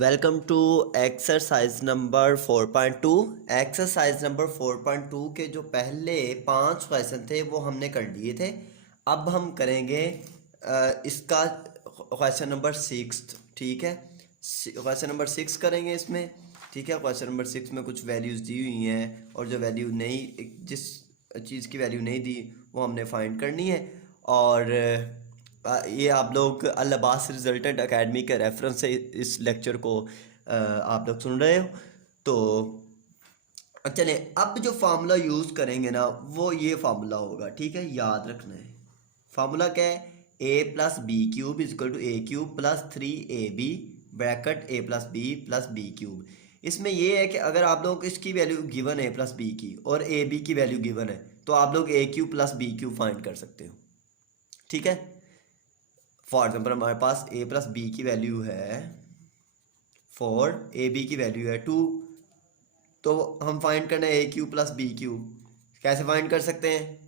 Welcome to exercise number 4.2। Exercise number 4.2 के जो पहले 5 क्वेश्चन थे वो हमने कर लिए थे। अब हम करेंगे इसका क्वेश्चन नंबर 6। ठीक है, क्वेश्चन नंबर 6 करेंगे इसमें। ठीक है, क्वेश्चन नंबर 6 में कुछ वैल्यूज़ दी हुई हैं और जो वैल्यू नहीं, जिस चीज़ की वैल्यू नहीं दी वो हमने फाइंड करनी है। और ये आप लोग अल अब्बास रिजल्टेंट अकेडमी के रेफरेंस से इस लेक्चर को आप लोग सुन रहे हो। तो चले, अब जो फार्मूला यूज़ करेंगे ना वो ये फार्मूला होगा। ठीक है, याद रखना है। फार्मूला क्या है? A plus B cube is equal to A cube plus 3ab bracket A plus B cube. इसमें ये है कि अगर आप लोगों को इसकी वैल्यू गिवन है ए प्लस बी की और ए बी की वैल्यू गिवन है तो आप लोग A cube plus B cube find कर सकते हो। ठीक है, फॉर एग्जाम्पल हमारे पास ए प्लस बी की वैल्यू है 4, ए बी की वैल्यू है 2, तो हम फाइंड करना है ए क्यूब प्लस बी क्यूब। कैसे फाइंड कर सकते हैं?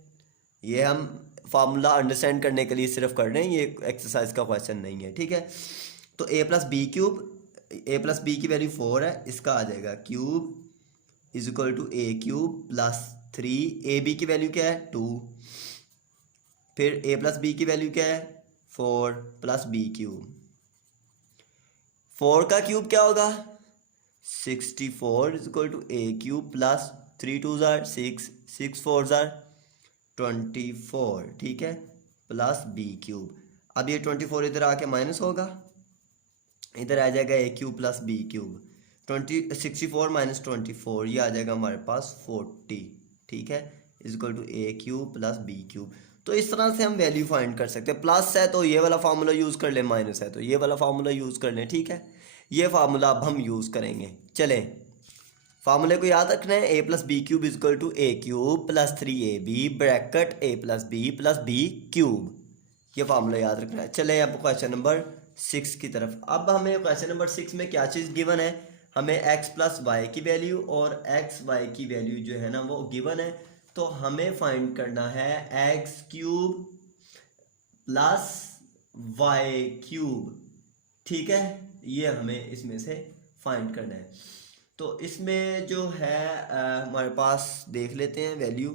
ये हम फार्मूला अंडरस्टैंड करने के लिए सिर्फ कर रहे हैं, ये एक्सरसाइज का क्वेश्चन नहीं है। ठीक है, तो A plus B cube, A plus B की वैल्यू 4 है, इसका आ जाएगा cube is equal to A cube plus 3, A B की वैल्यू क्या है 2, फिर ए प्लस बी की वैल्यू क्या है 4 प्लस बी क्यूब। 4 का क्यूब क्या होगा 64 is equal to A cube plus 3 2 ज़ार 6, 6 4 ज़ार 24। ठीक है, प्लस बी क्यूब। अब ये 24 इधर आके माइनस होगा, इधर आ जाएगा A cube plus B cube. 64 minus 24 ये आ जाएगा हमारे पास 40। ठीक है, is equal to A cube plus B cube. तो इस तरह से हम वैल्यू फाइंड कर सकते हैं। प्लस है तो ये वाला फार्मूला यूज़ कर लें, माइनस है तो ये वाला फार्मूला यूज़ कर लें। ठीक है, ये फार्मूला अब हम यूज़ करेंगे। चलें, फार्मूले को याद रखना है। A plus B cube is equal to A cube plus 3ab bracket A plus B cube. ये फार्मूला याद रखना है। चले अब क्वेश्चन नंबर 6 की तरफ। अब हमें क्वेश्चन नंबर 6 में क्या चीज़ गिवन है? हमें x प्लस वाई की वैल्यू और एक्स वाई की वैल्यू जो है ना वो गिवन है। तो हमें फाइंड करना है X cube plus Y cube. ठीक है, ये हमें इसमें से फाइंड करना है। तो इसमें जो है हमारे पास देख लेते हैं वैल्यू।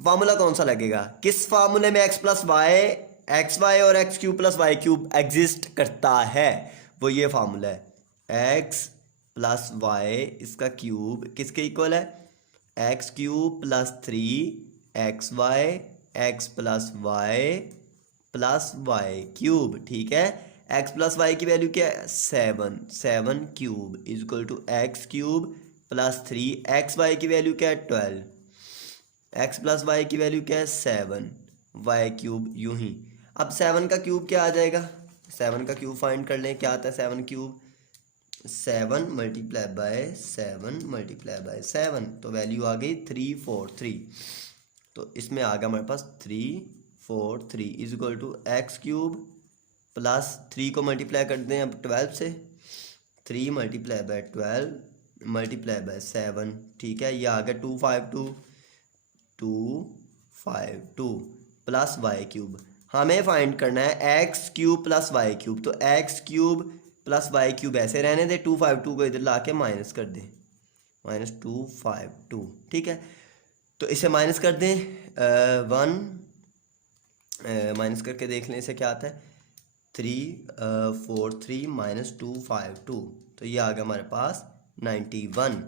फार्मूला कौन सा लगेगा? किस फार्मूले में X plus Y, X Y और X cube plus Y cube exist करता है? वो ये फार्मूला है। एक्स प्लस वाई इसका क्यूब किसके इक्वल है? X cube plus 3 X plus Y cube. ठीक है, एक्स प्लस वाई की वैल्यू क्या है 7 cube is equal to X cube plus 3 X Y की वैल्यू क्या है 12, एक्स प्लस वाई की वैल्यू क्या है 7 वाई क्यूब। यूं ही अब 7 का क्यूब क्या आ जाएगा? 7 का क्यूब फाइंड कर लें। क्या आता है 7 क्यूब? 7 मल्टीप्लाई बाय 7, तो वैल्यू आ गई 343। तो इसमें आ गया हमारे पास 343 is equal to X cube plus 3 को मल्टीप्लाई कर दें अब 12 से, 3 मल्टीप्लाई बाय 12 मल्टीप्लाई बाय 7। ठीक है, ये आ गया 252 प्लस वाई क्यूब। हमें फाइंड करना है X cube plus Y cube. तो X cube plus Y cube ऐसे रहने दे, 252 को इधर ला के माइनस कर दें, माइनस 252। ठीक है, तो इसे माइनस कर दें 1 माइनस करके देख लें इसे क्या आता है 343 माइनस 252, तो ये आ गया हमारे पास 91।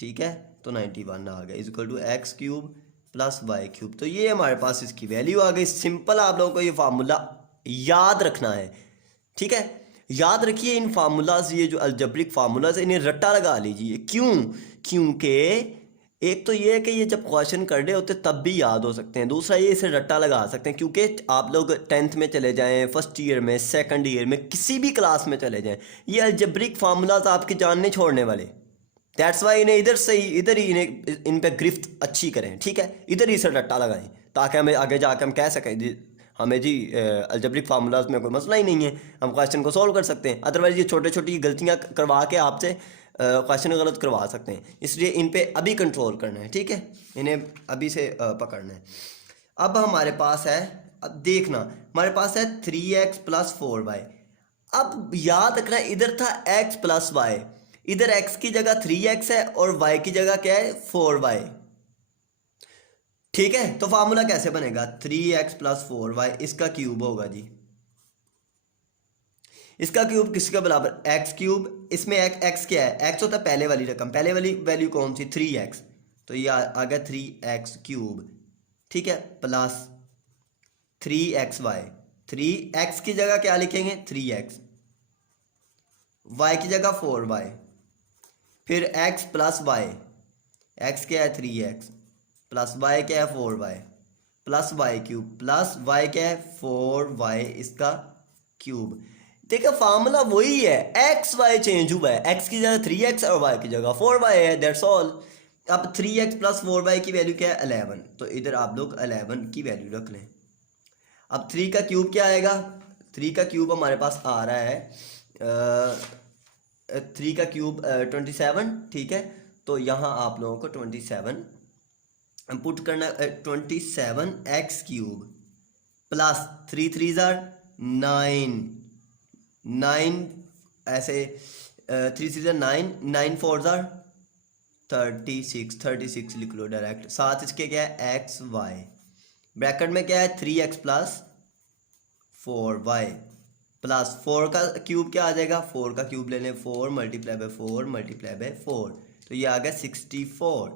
ठीक है, तो 91 आ गया is equal to X cube plus Y cube. तो ये हमारे पास इसकी वैल्यू आ गई। सिंपल, आप लोगों को ये फार्मूला याद रखना है। ठीक है, याद रखिए इन फार्मूलाज, ये जो अलजेब्रिक फार्मूलाज इन्हें रट्टा लगा लीजिए। क्यों? क्योंकि एक तो ये है कि ये जब क्वेश्चन कर रहे होते तब भी याद हो सकते हैं, दूसरा ये इसे रट्टा लगा सकते हैं। क्योंकि आप लोग 10th में चले जाएं, फर्स्ट ईयर में, सेकंड ईयर में, किसी भी क्लास में चले जाएं, ये अलजेब्रिक फार्मूलाज आपकी जान नहीं छोड़ने वाले। दैट्स वाई इन्हें इधर से ही, इधर ही इन्हें इन पे गिरफ्त अच्छी करें। ठीक है, इधर ही से रट्टा लगाएं ताकि हमें आगे जाकर हम कह सकें हमें जी अलजेब्रिक फार्मूलाज में कोई मसला ही नहीं है, हम क्वेश्चन को सॉल्व कर सकते हैं। अदरवाइज ये छोटे छोटी गलतियाँ करवा के आपसे क्वेश्चन गलत करवा सकते हैं। इसलिए इन पे अभी कंट्रोल करना है। ठीक है, इन्हें अभी से पकड़ना है। अब हमारे पास है, अब देखना हमारे पास है 3x प्लस 4y। अब याद रखना इधर था x प्लस वाई, इधर x की जगह 3x है और y की जगह क्या है 4y। ठीक है, तो फार्मूला कैसे बनेगा, 3x प्लस 4y इसका क्यूब होगा जी। इसका क्यूब किसके बराबर, एक्स क्यूब। इसमें एक्स क्या है, एक्स होता है पहले वाली रकम, पहले वाली वैल्यू कौन सी 3x, तो ये आ गया 3x क्यूब। ठीक है, प्लस 3xy, 3x की जगह क्या लिखेंगे 3x, y की जगह 4y, फिर x प्लस वाई, x क्या है 3x प्लस y क्या है 4y plus y cube plus y क्या है 4y इसका क्यूब। देखो फार्मूला वही है, एक्स वाई चेंज हुआ है, एक्स की जगह 3x और y की जगह 4y है, दैट्स ऑल। अब 3x प्लस 4y की वैल्यू क्या है 11, तो इधर आप लोग 11 की वैल्यू रख लें। अब 3 का क्यूब क्या आएगा, 3 का क्यूब हमारे पास आ रहा है 3 का क्यूब 27। ठीक है, तो यहाँ आप लोगों को 27 पुट करना, 27x क्यूब प्लस 3 3 जार 9 9 ऐसे 3 3 जार 9 9 4 जार 36 लिख लो डायरेक्ट। साथ इसके क्या है एक्स वाई, ब्रैकेट में क्या है 3x प्लस 4y प्लस 4 का क्यूब क्या आ जाएगा, 4 का क्यूब ले लें 4 मल्टीप्लाई बाय 4 मल्टीप्लाई बाय 4, तो ये आ गया 64,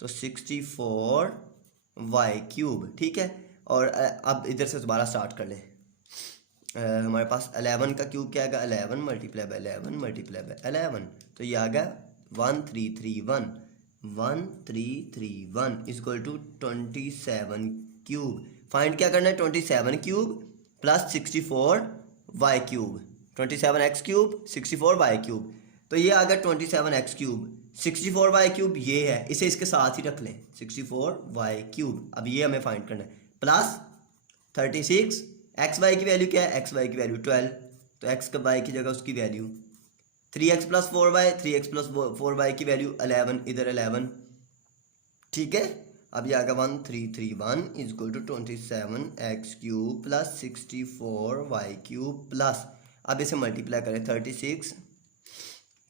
तो 64y क्यूब। ठीक है, और अब इधर से दोबारा स्टार्ट कर लें। हमारे पास 11 का क्यूब क्या आएगा 11 मल्टीप्लाई बाय 11 मल्टीप्लाई बाय 11, तो ये आ गया 1331 1331 इक्वल टू 27 क्यूब। फाइंड क्या करना है 27 cube plus 64y cube, 27x cube 64y cube, तो ये आ गया 27x क्यूब 64y क्यूब ये है, इसे इसके साथ ही रख लें 64y क्यूब। अब ये हमें फाइंड करना है प्लस 36 एक्स वाई की वैल्यू क्या है, एक्स वाई की वैल्यू 12, तो एक्स का वाई की जगह उसकी value 3x plus 4y, 3x plus 4y की वैल्यू 11, इधर 11। ठीक है, अब ये आ गया 1331 is equal to 27x cube plus 64y cube plus, अब इसे मल्टीप्लाई करें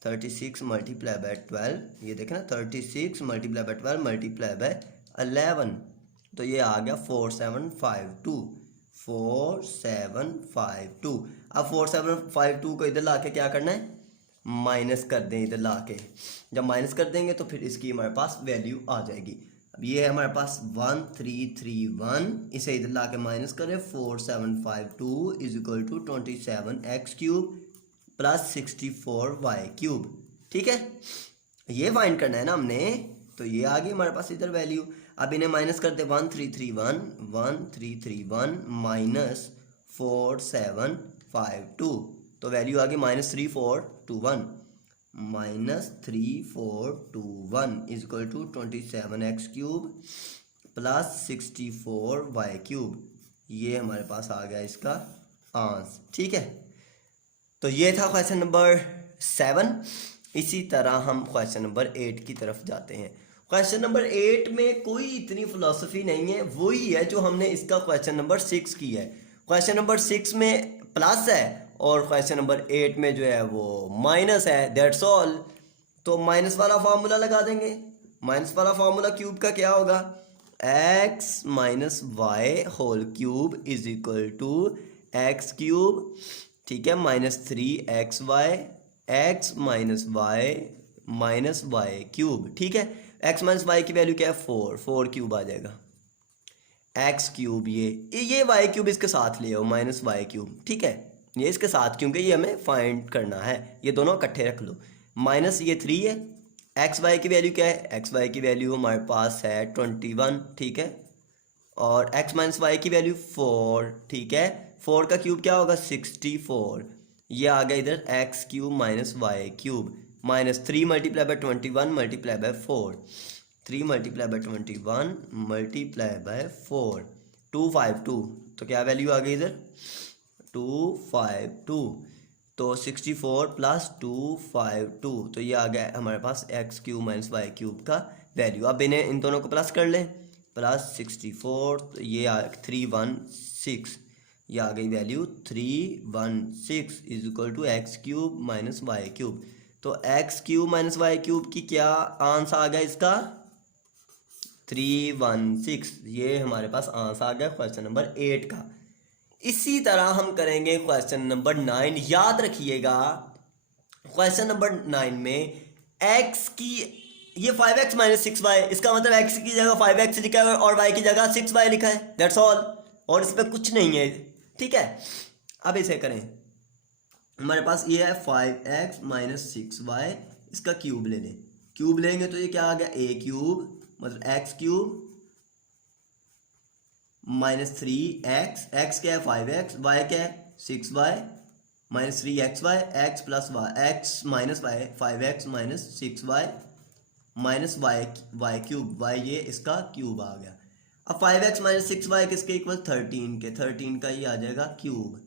36 मल्टीप्लाई बाय 12, ये देखें ना 36 मल्टीप्लाई बाय 12 मल्टीप्लाई बाय 11, तो ये आ गया 4752। अब 4752 को इधर ला के क्या करना है माइनस कर दें, इधर ला के जब माइनस कर देंगे तो फिर इसकी हमारे पास वैल्यू आ जाएगी। अब ये है हमारे पास 1331, इसे इधर ला के माइनस करें 4752 is equal to 27x cube plus 64y cube. ठीक है, ये फाइंड करना है ना हमने, तो ये आ गई हमारे पास इधर वैल्यू। अब इन्हें माइनस करते 1331 माइनस 4752, तो वैल्यू आ गई -3421 is equal to 27x cube plus 64y cube, ये हमारे पास आ गया इसका आंसर। ठीक है, तो ये था क्वेश्चन नंबर 7। इसी तरह हम क्वेश्चन नंबर 8 की तरफ जाते हैं। क्वेश्चन नंबर 8 में कोई इतनी फिलॉसफी नहीं है, वही है जो हमने इसका क्वेश्चन नंबर 6 की है। क्वेश्चन नंबर 6 में प्लस है और क्वेश्चन नंबर 8 में जो है वो माइनस है, दैट्स ऑल। तो माइनस वाला फार्मूला लगा देंगे। माइनस वाला फार्मूला क्यूब का क्या होगा, x minus Y whole cube is equal to X cube. ठीक है, -3xy x minus Y cube. ठीक है, x माइनस वाई की वैल्यू क्या है 4 क्यूब आ जाएगा, x क्यूब ये y क्यूब इसके साथ ले आओ माइनस वाई क्यूब। ठीक है, ये इसके साथ क्योंकि ये हमें फाइंड करना है, ये दोनों इकट्ठे रख लो। माइनस ये 3 है, एक्स वाई की वैल्यू क्या है, एक्स वाई की वैल्यू हमारे पास है 21। ठीक है, और x माइनस वाई की वैल्यू 4। ठीक है, 4 का क्यूब क्या होगा 64, ये आ गया इधर x cube minus Y cube minus 3 multiply by 21 multiply by 4, 3 multiply by 21 multiply by 4 252, तो क्या वैल्यू आ गई इधर 252, तो 64 प्लस 252, तो ये आ गया हमारे पास X cube minus Y cube का वैल्यू। अब इन्हें इन दोनों को प्लस कर लें, प्लस 64, तो ये 316, ये आ गई value 316 is equal to X cube minus Y cube. तो X cube minus Y cube की क्या आंसर आ गया इसका 316। ये हमारे पास आंसर आ गया क्वेश्चन नंबर 8 का। इसी तरह हम करेंगे क्वेश्चन नंबर 9। याद रखिएगा क्वेश्चन नंबर 9 में x की ये 5x माइनस 6y, इसका मतलब x की जगह 5x लिखा है और y की जगह 6y लिखा है, दैट्स ऑल, और इसमें कुछ नहीं है, ठीक है। अब इसे करें, हमारे पास ये है 5x माइनस 6y, इसका क्यूब ले लें। क्यूब लेंगे तो ये क्या आ गया a क्यूब मतलब x cube minus 3x, x क्या है 5x, y क्या है 6y minus 3xy, x plus Y x minus Y 5x minus 6y minus Y cube, y ये इसका क्यूब आ गया। अब 5x माइनस 6y किसके इक्वल 13 के, 13 का ये आ जाएगा क्यूब।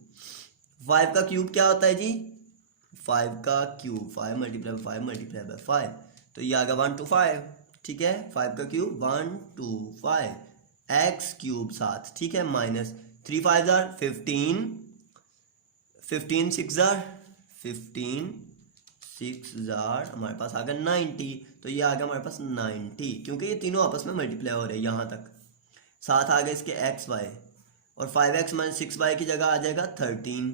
5 का क्यूब क्या होता है जी 5 का cube 5 multiply by 5 multiply by 5, तो ये आ गया 125, ठीक है। 5 का क्यूब 125 x क्यूब 7, ठीक है, माइनस 3 5 जार 15 15 6 जार 15 6 जार हमारे पास आ गया 90, तो ये आ गया हमारे पास 90 क्योंकि ये तीनों आपस में मल्टीप्लाई हो रहे हैं यहाँ तक। साथ आ गए इसके एक्स वाई और 5x माइनस 6y की जगह आ जाएगा 13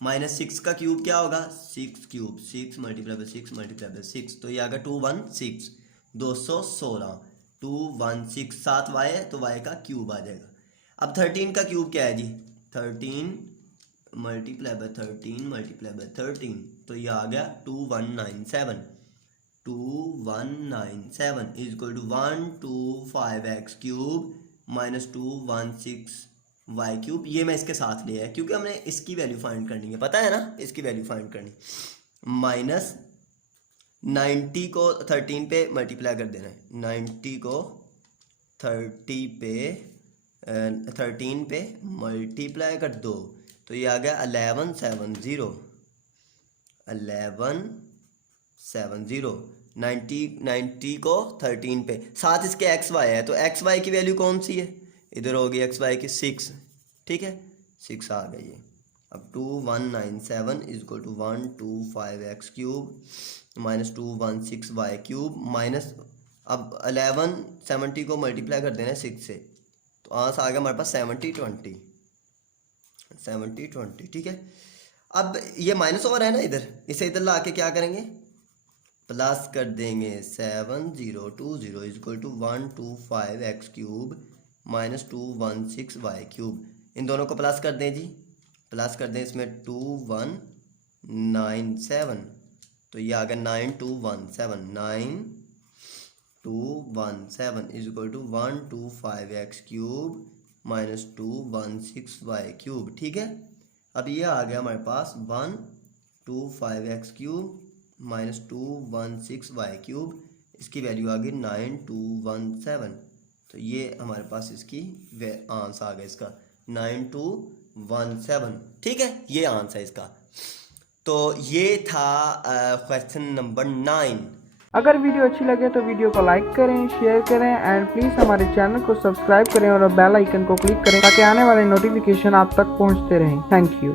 माइनस 6 का क्यूब क्या होगा 6 cube 6 multiply by 6 multiply by 6, तो ये आ गया 216 216 216 7y है तो y का क्यूब आ जाएगा। अब 13 का क्यूब क्या है जी 13 मल्टीप्लाई बाई 13 मल्टीप्लाई बाई 13, तो ये आ गया 2197 2197 is equal to 125x cube minus 216y cube. ये मैं इसके साथ लिया है क्योंकि हमने इसकी वैल्यू फाइंड करनी है, पता है ना, इसकी वैल्यू फाइंड करनी। माइनस 90 को 13 पे मल्टीप्लाई कर देना है, 90 को 13 पे मल्टीप्लाई कर दो, तो ये आ गया 1170 90 को 13 पे, साथ इसके एक्स वाई है, तो एक्स वाई की वैल्यू कौन सी है, इधर होगी एक्स वाई की 6, ठीक है 6 आ गई है। अब 2197 is equal to 125x cube minus 216y cube minus, अब 1170 को मल्टीप्लाई कर देना है 6 से, तो आंसर आ गया हमारे पास 70 20, ठीक है। अब ये माइनस ओवर है ना, इधर इसे इधर ला के क्या करेंगे प्लस कर देंगे 7020 is equal to 125x cube minus 216y cube, इन दोनों को प्लस कर दें जी, प्लस कर दें इसमें 2197, तो ये आ गया 9217 is equal to 125x cube minus 216y cube, ठीक है। अब ये आ गया हमारे पास 125x cube minus 216y cube, इसकी वैल्यू आ गई 9217, तो ये हमारे पास इसकी आंसर आ गया इसका 9217, ठीक है, ये आंसर है इसका। तो ये था क्वेश्चन नंबर 9। अगर वीडियो अच्छी लगे तो वीडियो को लाइक करें, शेयर करें एंड प्लीज़ हमारे चैनल को सब्सक्राइब करें और बेल आइकन को क्लिक करें ताकि आने वाले नोटिफिकेशन आप तक पहुंचते रहें। Thank you.